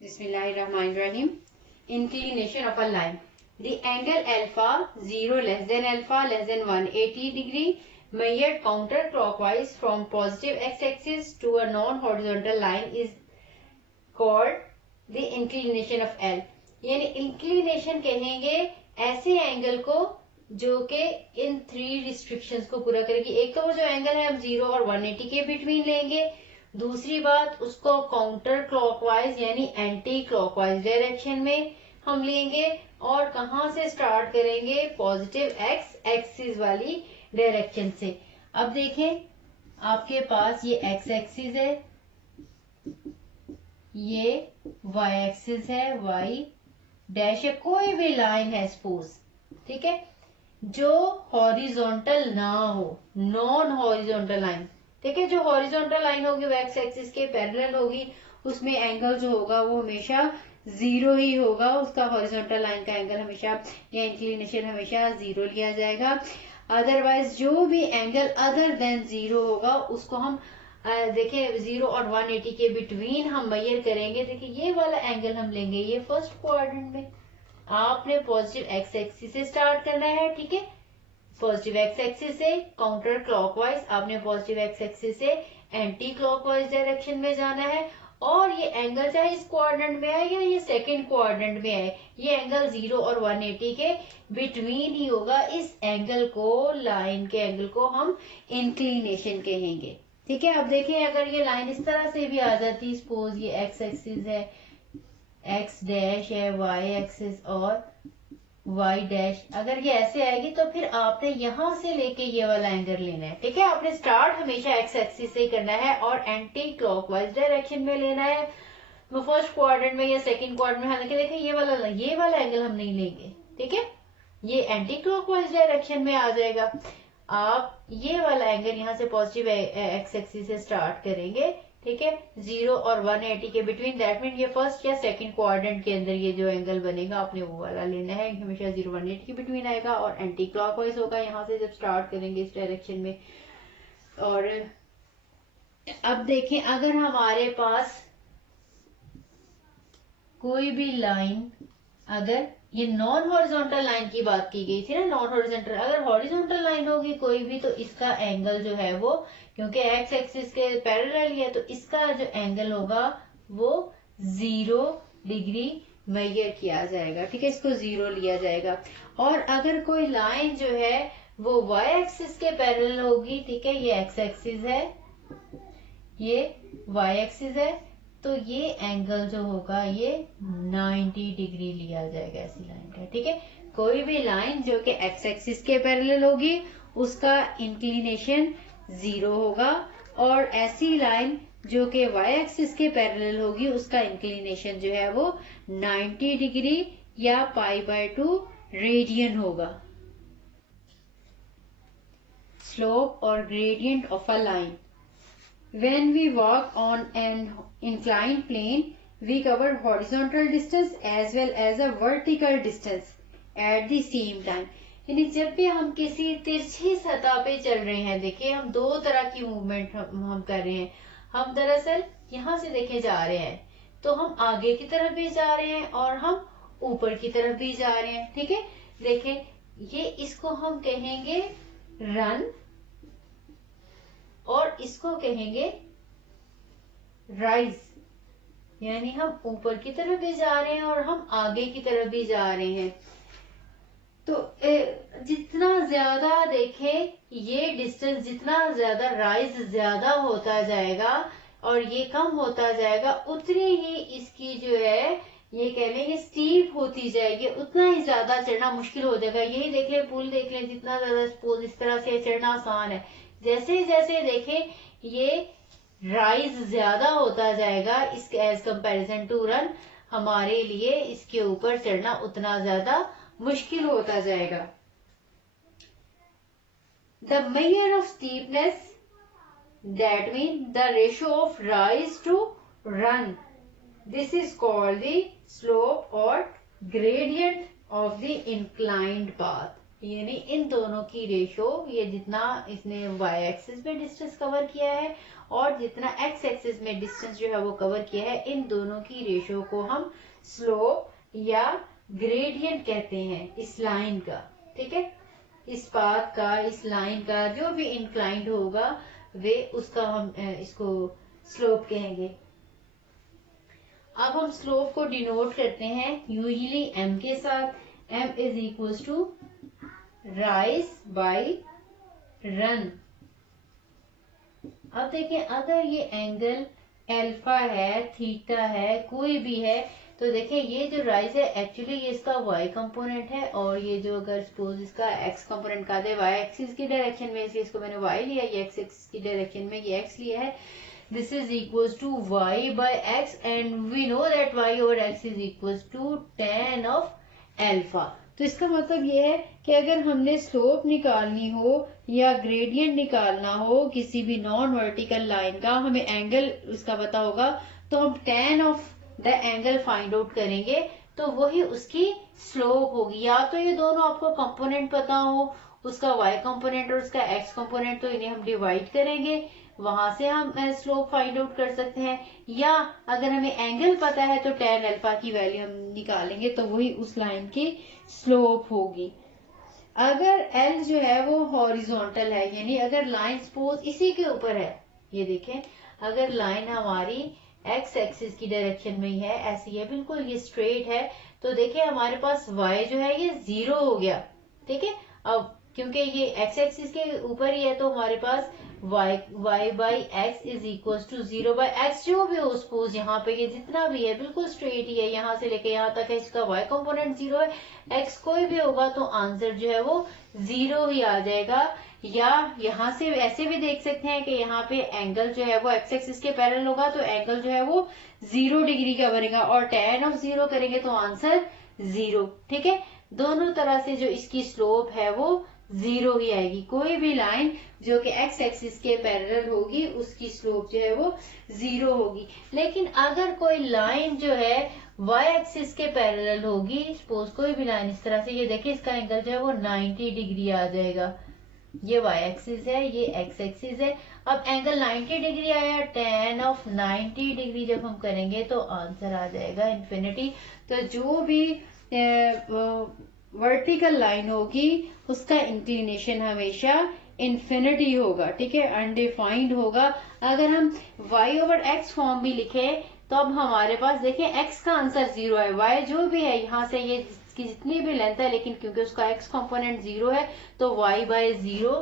Bismillahirrahmanirrahim. Inclination of a line. The angle alpha 0 less than alpha less than 180 degree measured counterclockwise from positive x-axis to a non-horizontal line is called the inclination of L. यानी inclination कहेंगे ऐसे angle को जो कि इन 3 restrictions को पूरा करेगी। एक तो वो जो एंगल है हम 0 और 180 के बिटवीन लेंगे। दूसरी बात, उसको काउंटर क्लॉकवाइज यानी एंटी क्लॉकवाइज डायरेक्शन में हम लेंगे और कहाँ से स्टार्ट करेंगे, पॉजिटिव एक्स एक्सिस वाली डायरेक्शन से। अब देखें, आपके पास ये एक्स एक्सिस है, ये वाई एक्सिस है, वाई डैश है, कोई भी लाइन है सपोज, ठीक है, जो हॉरिजॉन्टल ना हो, नॉन हॉरिजॉन्टल लाइन, ठीक है। जो हॉरिजॉन्टल लाइन होगी वो एक्स एक्सिस के पैरेलल होगी, उसमें एंगल जो होगा वो हमेशा 0 ही होगा, उसका हॉरिजॉन्टल लाइन का एंगल हमेशा या इंक्लिनेशन हमेशा 0 लिया जाएगा। अदरवाइज जो भी एंगल अदर देन 0 होगा उसको हम देखिए 0 और 180 के बिटवीन हम मेजर करेंगे। देखिए ये वाला एंगल हम लेंगे, ये फर्स्ट क्वाड्रेंट में आपने पॉजिटिव एक्स एक्सिस से स्टार्ट करना है, ठीक है। पॉजिटिव एक्स एक्सिस से काउंटर क्लॉकवाइज आपने पॉजिटिव एक्स एक्सिस से एंटी क्लॉकवाइज डायरेक्शन में जाना है। और ये एंगल चाहे इस क्वाड्रेंट में आए या ये सेकंड क्वाड्रेंट में आए, ये एंगल 0 और 180 के बिटवीन ही होगा। इस एंगल को, लाइन के एंगल को हम इंक्लिनेशन कहेंगे, ठीक है। अब देखें, अगर ये लाइन इस तरह से भी आ जाती, सपोज ये एक्स एक्सिस है, एक्स डैश है, वाई एक्सिस और वाई डैश, अगर ये ऐसे आएगी तो फिर आपने यहां से लेके ये वाला एंगल लेना है, ठीक है। आपने स्टार्ट हमेशा एक्स एक्सिस से करना है और एंटी क्लॉकवाइज डायरेक्शन में लेना है, वो फर्स्ट क्वाड्रेंट में या सेकंड क्वाड्रेंट में। हालांकि देखिए ये वाला एंगल हम नहीं लेंगे, ठीक है, ये एंटी क्लॉकवाइज डायरेक्शन में आ जाएगा। आप ये वाला एंगल यहाँ से पॉजिटिव एक्स एक्सिस से स्टार्ट करेंगे, ठीक है, 0 और 180 के बिटवीन। दैट मीन ये फर्स्ट या सेकंड क्वाड्रेंट के अंदर ये जो एंगल बनेगा आपने वो वाला लेना है, हमेशा 0 180 के बिटवीन आएगा और एंटी क्लॉकवाइज होगा यहाँ से जब स्टार्ट करेंगे इस डायरेक्शन में। और अब देखें, अगर हमारे पास कोई भी लाइन, अगर ये नॉन हॉरिजॉन्टल लाइन की बात की गई थी ना, नॉन हॉरिजॉन्टल, अगर हॉरिजॉन्टल लाइन होगी कोई भी तो इसका एंगल जो है वो, क्योंकि एक्स एक्सिस के पैरेलल है, तो इसका जो एंगल होगा वो 0 डिग्री मेजर किया जाएगा, ठीक है, इसको 0 लिया जाएगा। और अगर कोई लाइन जो है वो वाई एक्सिस के पैरेलल होगी, ठीक है, ये एक्स एक्सिस है, ये वाई एक्सिस है, तो ये एंगल जो होगा ये 90 डिग्री लिया जाएगा ऐसी लाइन का, ठीक है। कोई भी लाइन जो कि एक्स एक्सिस के पैरेलल होगी उसका इंक्लिनेशन 0 होगा, और ऐसी लाइन जो कि वाई एक्सिस के पैरेलल होगी उसका इंक्लिनेशन जो है वो 90 डिग्री या π/2 रेडियन होगा। स्लोप और gradient of a line. When we walk on an inclined plane, we cover horizontal distance as well as a vertical distance at the same time. यानी जब भी हम किसी तिरछी सतह पे चल रहे हैं, देखिए हम दो तरह की मूवमेंट हम कर रहे हैं। हम दरअसल यहाँ से देखे जा रहे हैं तो हम आगे की तरफ भी जा रहे हैं और हम ऊपर की तरफ भी जा रहे हैं, ठीक है। देखें, ये इसको हम कहेंगे रन और इसको कहेंगे राइज, यानी हम ऊपर की तरफ भी जा रहे हैं और हम आगे की तरफ भी जा रहे हैं। तो जितना ज्यादा देखें ये डिस्टेंस, जितना ज्यादा राइज ज्यादा होता जाएगा और ये कम होता जाएगा, उतनी ही इसकी जो है ये कह लेंगे स्टीप होती जाएगी, उतना ही ज्यादा चढ़ना मुश्किल हो जाएगा। यही देख ले, पुल देख ले, जितना ज्यादा सपोज इस तरह से चढ़ना आसान है, जैसे जैसे देखें ये राइज ज्यादा होता जाएगा इस एज कंपैरिजन टू रन, हमारे लिए इसके ऊपर चढ़ना उतना ज्यादा मुश्किल होता जाएगा। The measure of steepness, that mean the ratio of rise to run, this is called the slope और gradient of the inclined path. यानी इन दोनों की रेशो, ये जितना इसने वाई एक्सिस में डिस्टेंस कवर किया है और जितना एक्स एक्सिस में डिस्टेंस जो है वो कवर किया है, इन दोनों की रेशो को हम स्लोप या ग्रेडियंट कहते हैं इस लाइन का। ठीक है, इस पाथ का, इस लाइन का जो भी इंक्लाइंड होगा वे उसका हम इसको स्लोप कहेंगे। अब हम स्लोप को डिनोट करते हैं यूजुअली एम के साथ। M is equal to rise by run. अब देखिए, अगर ये एंगल अल्फा है, थीटा है, कोई भी है, तो देखिए ये जो राइज है एक्चुअली ये इसका वाई कंपोनेंट है, और ये जो अगर सपोज इसका एक्स कंपोनेंट का दे वाई एक्सिस की डायरेक्शन में, इसलिए इसको मैंने वाई लिया, ये एक्स एक्सिस की डायरेक्शन में ये एक्स लिया है। This is equal to y by x, and we know that y over x is equal to tan of alpha. तो इसका मतलब ये है कि अगर हमने स्लोप निकालनी हो या ग्रेडियंट निकालना हो किसी भी नॉन वर्टिकल लाइन का, हमें एंगल उसका पता होगा, तो हम tan of the angle find out करेंगे, तो वही उसकी स्लोप होगी। या तो ये दोनों आपको कंपोनेंट पता हो, उसका y कंपोनेंट और उसका x कंपोनेंट, तो इन्हें हम डिवाइड करेंगे, वहां से हम स्लोप फाइंड आउट कर सकते हैं। या अगर हमें एंगल पता है तो tan अल्फा की वैल्यू हम निकालेंगे, तो वही उस लाइन की स्लोप होगी। अगर L जो है वो हॉरिजॉन्टल है, यानी अगर लाइन सपोज इसी के ऊपर है, ये देखें, अगर लाइन हमारी एक्स एक्सिस की डायरेक्शन में ही है, ऐसी है बिल्कुल, ये स्ट्रेट है, तो देखिए हमारे पास y जो है ये 0 हो गया। ठीक है, अब क्योंकि ये एक्स एक्सिस के ऊपर ही है, तो हमारे पास y by x is equal to 0 by x, जो भी हो सपोज यहाँ पे ये जितना भी है बिल्कुल स्ट्रेट ही है, यहाँ से लेके यहाँ तक है, इसका y कंपोनेंट 0 है, x कोई भी होगा तो आंसर जो है वो 0 ही आ जाएगा। या यहाँ से ऐसे भी देख सकते हैं कि यहाँ पे एंगल जो है वो एक्स एक्सिस के पैरेलल होगा, तो एंगल जो है वो 0 डिग्री का बनेगा, और tan ऑफ 0 करेंगे तो आंसर 0। ठीक है, दोनों तरह से जो इसकी स्लोप है वो 0 ही आएगी। कोई भी लाइन जो कि एक्स एक्सिस के पैरेलल होगी उसकी स्लोप जो है वो 0 होगी। लेकिन अगर कोई लाइन जो है y एक्सिस के पैरेलल होगी, सपोज कोई भी लाइन इस तरह से, ये देखिए इसका एंगल जो है वो 90 डिग्री आ जाएगा। ये y एक्सिस है, ये x एक्सिस है, अब एंगल 90 डिग्री आया, tan ऑफ 90 डिग्री जब हम करेंगे तो आंसर आ जाएगा इन्फिनिटी। तो जो भी वर्टिकल लाइन होगी उसका इंक्लिनेशन हमेशा इन्फिनिटी होगा। ठीक है, अनडिफाइंड होगा। अगर हम y ओवर x फॉर्म भी लिखे तो अब हमारे पास देखिए x का आंसर 0 है, y जो भी है यहाँ से ये की जितनी भी लेंथ है, लेकिन क्योंकि उसका x कंपोनेंट 0 है तो y by 0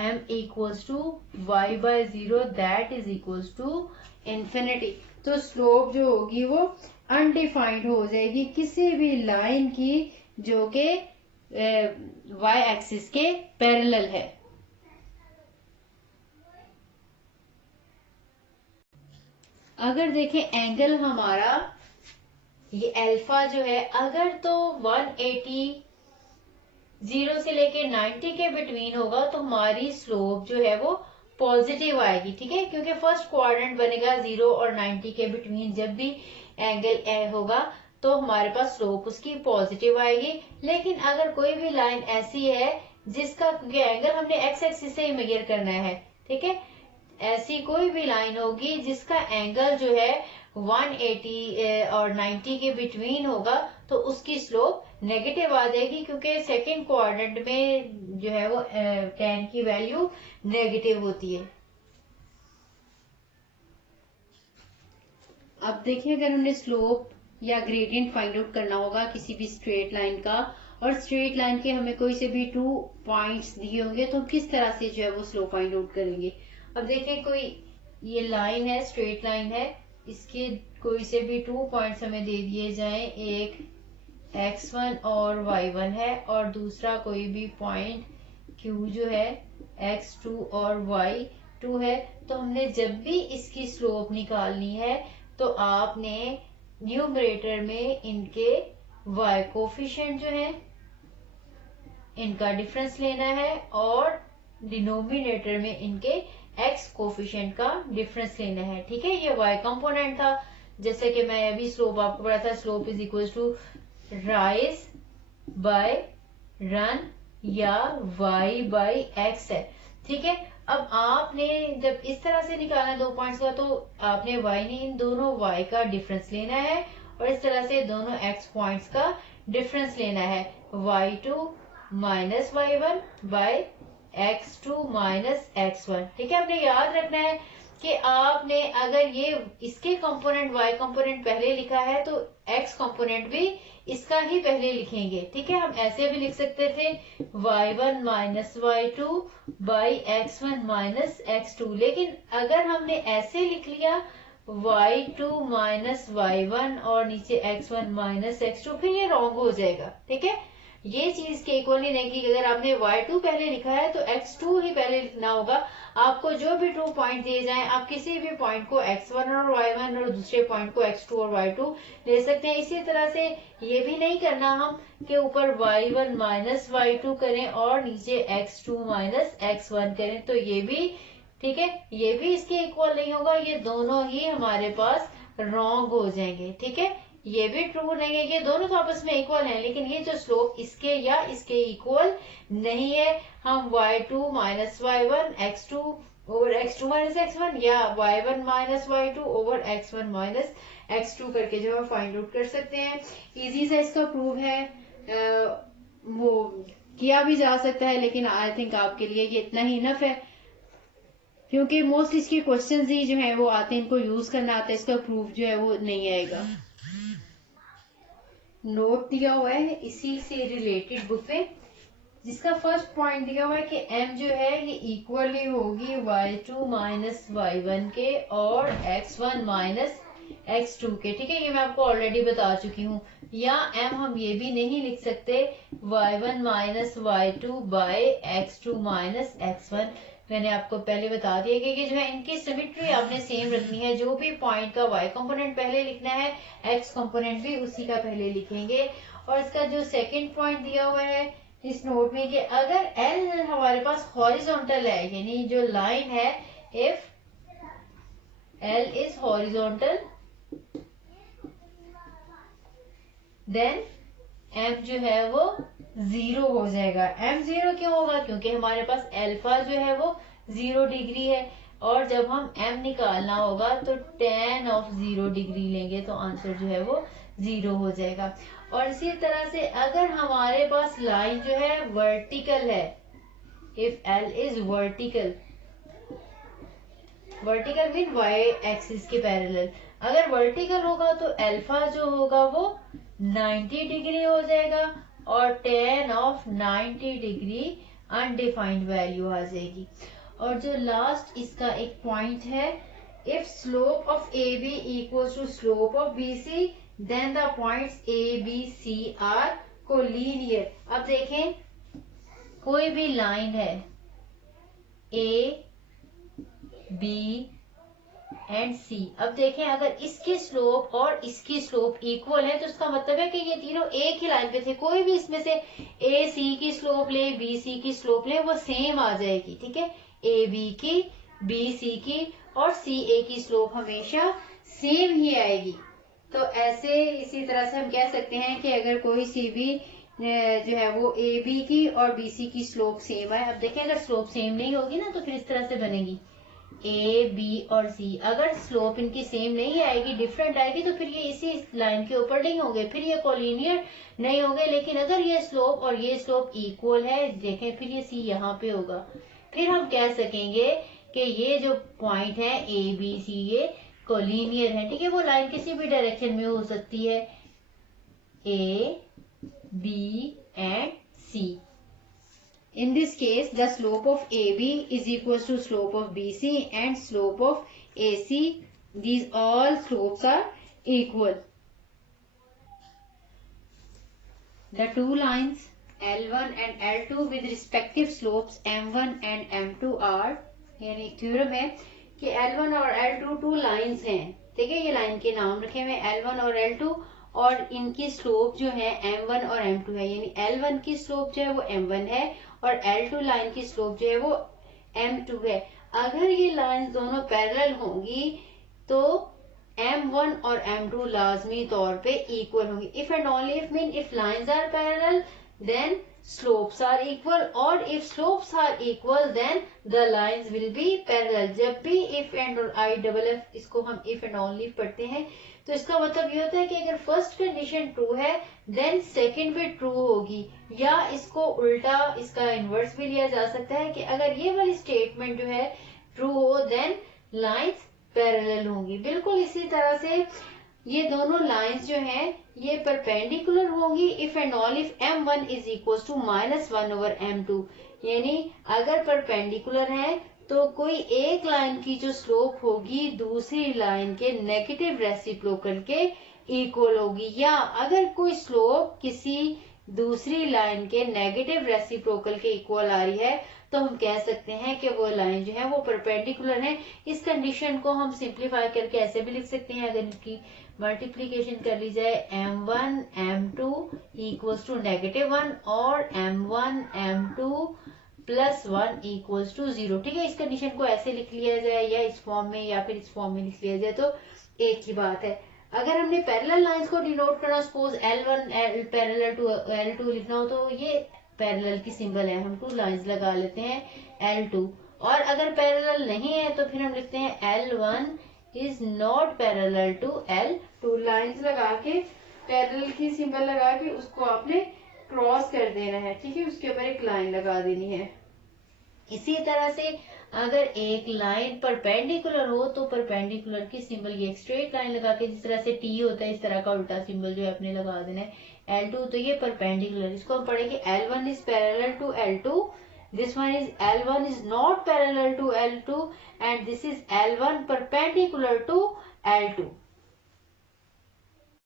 m equals to y by 0, that is equals to infinity. तो स्लोप जो होगी वो अनडिफाइंड हो जाएगी किसी भी लाइन की जो कि y एक्सिस के पैरेलल है। अगर देखें एंगल हमारा ये अल्फा जो है, अगर तो 180 0 से लेके 90 के बिटवीन होगा तो हमारी स्लोप जो है वो पॉजिटिव आएगी। ठीक है, क्योंकि फर्स्ट क्वाड्रेंट बनेगा 0 और 90 के बिटवीन, जब भी एंगल होगा तो हमारे पास स्लोप उसकी पॉजिटिव आएगी। लेकिन अगर कोई भी लाइन ऐसी है जिसका, एंगल हमने एक्स एक्सिस से ही मेजर करना है, ठीक है, ऐसी कोई भी लाइन होगी जिसका एंगल जो है 180 और 90 के बिटवीन होगा तो उसकी स्लोप नेगेटिव आ जाएगी, क्योंकि सेकंड क्वाड्रेंट में जो है वो tan की वैल्यू नेगेटिव होती है। अब देखिए, अगर हमने स्लोप या ग्रेडियंट फाइंड आउट करना होगा किसी भी स्ट्रेट लाइन का, और स्ट्रेट लाइन के हमें कोई से भी 2 पॉइंट्स दिए होंगे, तो किस तरह से जो है वो स्लोप फाइंड आउट करेंगे। अब देखिए, कोई ये लाइन है, स्ट्रेट लाइन है, इसके कोई से भी 2 पॉइंट्स हमें दे दिए जाएं, एक x1 और y1 है, और दूसरा कोई भी पॉइंट q जो है x2 और y2 है। तो हमने जब भी इसकी स्लोप निकालनी है तो आपने न्यूमरेटर में इनके y कोफिशिएंट जो है इनका डिफरेंस लेना है, और डिनोमिनेटर में इनके x कोफिशिएंट का डिफरेंस लेना है। ठीक है, ये y कंपोनेंट था, जैसे कि मैं अभी स्लोप आपको पढ़ा था, slope is equal to rise by run या y बाई x है, ठीक है। अब आपने जब इस तरह से निकालना है 2 पॉइंट्स का, तो आपने y ने इन दोनों y का डिफरेंस लेना है और इस तरह से दोनों x पॉइंट्स का डिफरेंस लेना है, y2 minus y1 by x2 minus x1, ठीक है। आपने याद रखना है कि आपने अगर ये इसके कंपोनेंट y कंपोनेंट पहले लिखा है तो x कंपोनेंट भी इसका ही पहले लिखेंगे, ठीक है। हम ऐसे भी लिख सकते थे y1 minus y2 by x1 minus x2, लेकिन अगर हमने ऐसे लिख लिया y2 माइनस y1 और नीचे x1 माइनस x2, फिर ये रॉन्ग हो जाएगा, ठीक है। ये चीज के इक्वली नहीं की, अगर आपने y2 पहले लिखा है तो x2 ही पहले लिखना होगा। आपको जो भी 2 पॉइंट दिए जाएं, आप किसी भी पॉइंट को x1 और y1 और दूसरे पॉइंट को x2 और y2 ले सकते हैं। इसी तरह से ये भी नहीं करना हम कि ऊपर y1 माइनस y2 करें और नीचे x2 माइनस x1 करें, तो ये भी, ठीक है, ये भी इसके इक्वल नहीं होगा, ये दोनों ही हमारे पास रॉन्ग हो जाएंगे, ठीक है। ये भी ट्रू नहीं है, ये दोनों तो आपस में इक्वल हैं, लेकिन ये जो स्लोप इसके या इसके इक्वल नहीं है। हम y2 minus y1 x2 over x2 minus x1 या y1 minus y2 over x1 minus x2 करके जो है फाइंड आउट कर सकते हैं। इजी से इसका प्रूव है, वो किया भी जा सकता है, लेकिन आई थिंक आपके लिए ये इतना ही इनफ है, क्योंकि मोस्ट इसके क्वेश्चंस ही जो है वो आते हैं, इनको यूज करना आता है, इसका प्रूफ जो है वो नहीं आएगा। नोट दिया हुआ है इसी से रिलेटेड बुक में, जिसका फर्स्ट पॉइंट दिया हुआ है कि m जो है ये इक्वली होगी y2 माइनस y1 के और x1 माइनस x2 के, ठीक है। ये मैं आपको ऑलरेडी बता चुकी हूँ। या m हम ये भी नहीं लिख सकते y1 minus y2 bye x2 minus x1, मैंने आपको पहले बता दिया कि जो है इनकी सिमेट्री आपने सेम रखनी है। जो भी पॉइंट का y कंपोनेंट पहले लिखना है, x कंपोनेंट भी उसी का पहले लिखेंगे। और इसका जो सेकंड पॉइंट दिया हुआ है इस नोट में कि अगर L हमारे पास हॉरिजॉन्टल है, यानी जो लाइन है, if L is horizontal then M जो है वो 0 हो जाएगा। M 0 क्यों होगा? क्योंकि हमारे पास अल्फा जो है वो 0 डिग्री है, और जब हम M निकालना होगा तो tan ऑफ 0 डिग्री लेंगे, तो आंसर जो है वो 0 हो जाएगा। और इसी तरह से अगर हमारे पास लाइन जो है वर्टिकल है, if L is vertical, vertical mean y axis के पैरेलल, अगर वर्टिकल होगा तो अल्फा जो होगा वो 90 डिग्री हो जाएगा और tan of 90 degree undefined value आ जाएगी। और जो लास्ट इसका एक पॉइंट है, if slope of A B equals to slope of B C then the points A B C are collinear. अब देखें कोई भी लाइन है ए बी एंड सी, अब देखें अगर इसकी स्लोप और इसकी स्लोप इक्वल है तो इसका मतलब है कि ये तीनों एक ही लाइन पे थे। कोई भी इसमें से ए सी की स्लोप ले, बी सी की स्लोप ले, वो सेम आ जाएगी, ठीक है। ए बी की, बी सी की और सी ए की स्लोप हमेशा सेम ही आएगी। तो ऐसे इसी तरह से हम कह सकते हैं कि अगर कोई सी भी जो है वो ए बी की और बी सी की स्लोप सेम है। अब देखें अगर स्लोप सेम नहीं होगी ना तो फिर इस तरह से बनेगी ए बी और सी, अगर स्लोप इनकी सेम नहीं आएगी, डिफरेंट आएगी, तो फिर ये इसी लाइन के ऊपर नहीं होंगे, फिर ये कोलिनियर नहीं होंगे। लेकिन अगर ये स्लोप और ये स्लोप इक्वल है, देखें फिर ये सी यहाँ पे होगा, फिर हम कह सकेंगे कि ये जो पॉइंट है ए बी सी ये कोलिनियर है, ठीक है। वो लाइन किसी भी डायरेक्शन में हो सकती है, A B and C. In this case, the slope of AB is equals to slope of BC and slope of AC. These all slopes are equal. The two lines L1 and L2 with respective slopes M1 and M2 are, यानी theorem है कि L1 और L2 two lines हैं, ठीक है। ये line के नाम रखे हुए L1 और L2, और इनकी स्लोप जो है M1 और M2 है, यानी L1 की स्लोप जो है वो M1 है और L2 लाइन की स्लोप जो है वो M2 है। अगर ये लाइन दोनों पैरेलल होंगी तो M1 और M2 लाजमी तौर पे इक्वल होंगी। If and only if mean if lines are parallel then slopes are equal, or if slopes are equal then the lines will be parallel। जब भी if and और I double F इसको हम if and only पढ़ते हैं तो इसका मतलब ये होता है कि अगर फर्स्ट कंडीशन ट्रू है देन सेकंड भी ट्रू होगी, या इसको उल्टा इसका इनवर्स भी लिया जा सकता है कि अगर ये वाली स्टेटमेंट जो है ट्रू हो देन लाइंस पैरेलल होंगी। बिल्कुल इसी तरह से ये दोनों लाइंस जो हैं ये परपेंडिकुलर होंगी if and all if m1 is equal to -1/m2, यानी अगर परपेंडिकुलर है तो कोई एक लाइन की जो स्लोप होगी दूसरी लाइन के नेगेटिव रेसिप्रोकल के इक्वल होगी, या अगर कोई स्लोप किसी दूसरी लाइन के नेगेटिव रेसिप्रोकल के इक्वल आ रही है तो हम कह सकते हैं कि वो लाइन जो है वो परपेंडिकुलर है। इस कंडीशन को हम सिंप्लीफाई करके ऐसे भी लिख सकते हैं, अगर इनकी मल्टीप्लीकेशन कर ली जाए m1 m2 इक्वल्स टू -1 और m1 m2 +1 इक्वल्स टू 0। ठीक है, इस कंडीशन को ऐसे लिख लिया जाए या इस फॉर्म में या फिर इस फॉर्म में लिख लिया जाए तो एक ही बात है। अगर हमने पैरेलल लाइंस को डिनोट करना, suppose L1 parallel to L2 लिखना हो तो ये पैरेलल की सिंबल है, हम 2 लाइंस लगा लेते हैं L2, और अगर पैरेलल नहीं है तो फिर हम लिखते हैं L1 is not parallel to L2। Lines लगा के पैरेलल की सिंबल लगा के उसको आपने क्रॉस कर देना है। ठीक है, उसके ऊपर एक लाइन लगा देनी है। इसी तरह से अगर एक लाइन परपेंडिकुलर हो तो परपेंडिकुलर की सिंबल ये स्ट्रेट लाइन लगा के, जिस तरह से टी होता है इस तरह का उल्टा सिंबल जो है अपने लगा देना है। L2 तो ये परपेंडिकुलर, इसको हम पढ़ेंगे L1 is parallel to L2, this one is L1 is not parallel to L2 and this is L1 perpendicular to L2।